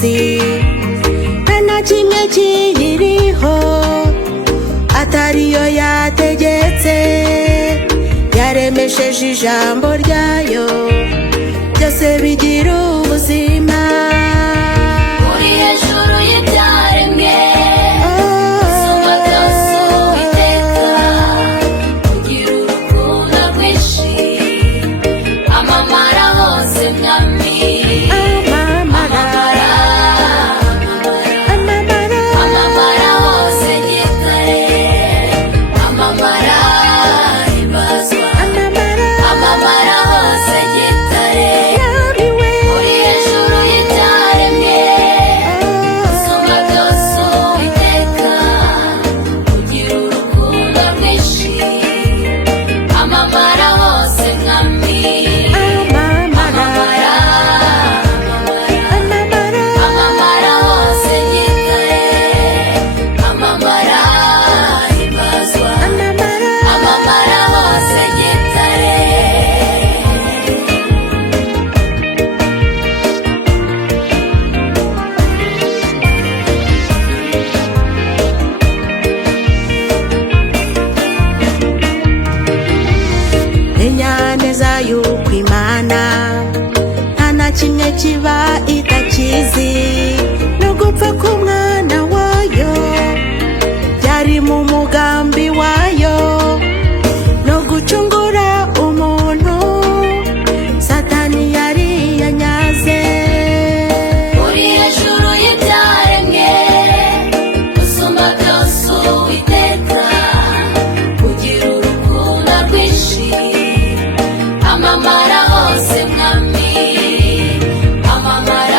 isi nta na kimwe kiyiriho atariyo yategetse, yaremesheje ijambo ryayo byose bigira ubuzima. uri hejuru y'ibyaremwe, usumba byose Uwiteka, ugira urukundo rwinshi, amamara hose mwami, amamara hose gitare, amamara himbazwa, amamara hose gitare, uri hejuru y'ibyaremwe, usumba byose Uwiteka, ugira urukundo rwinshi, amamara hose mwami, amamara hose gitare, amamara himbazwa, amamara hose gitare. Inyaneza y'uko Imana nta na kimwe kiba itakizi, no gupfa k'umwana wayo byari mu mugambi wayo, no gucungura umuntu Satani yari yanyaze. uri hejuru y'ibyaremwe, usumba byose Uwiteka, ugira urukundo rwinshi, amamara hose mwami, amamara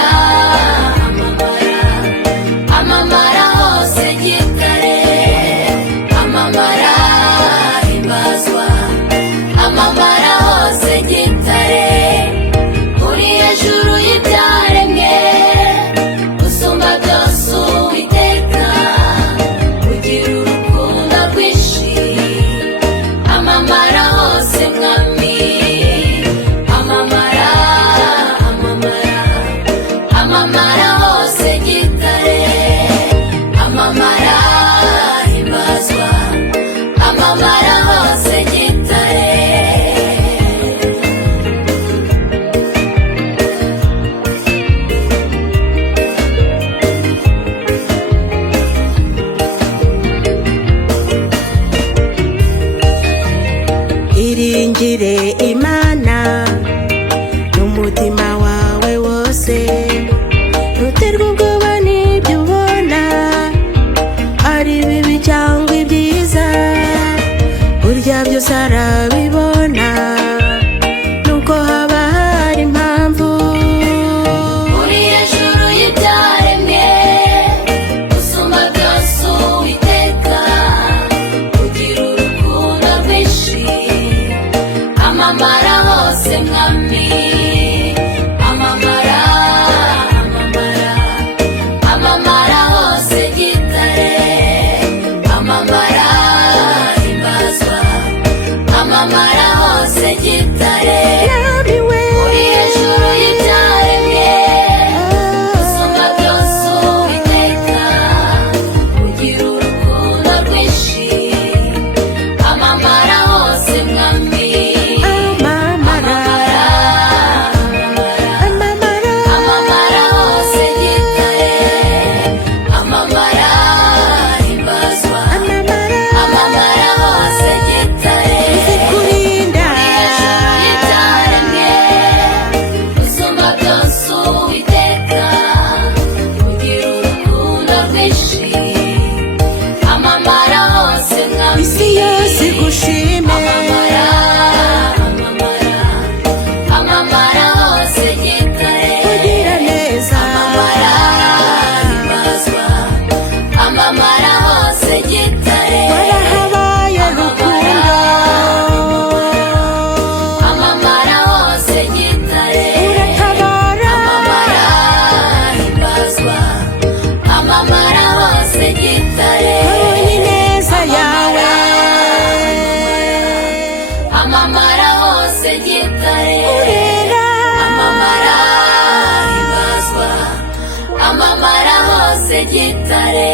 gitare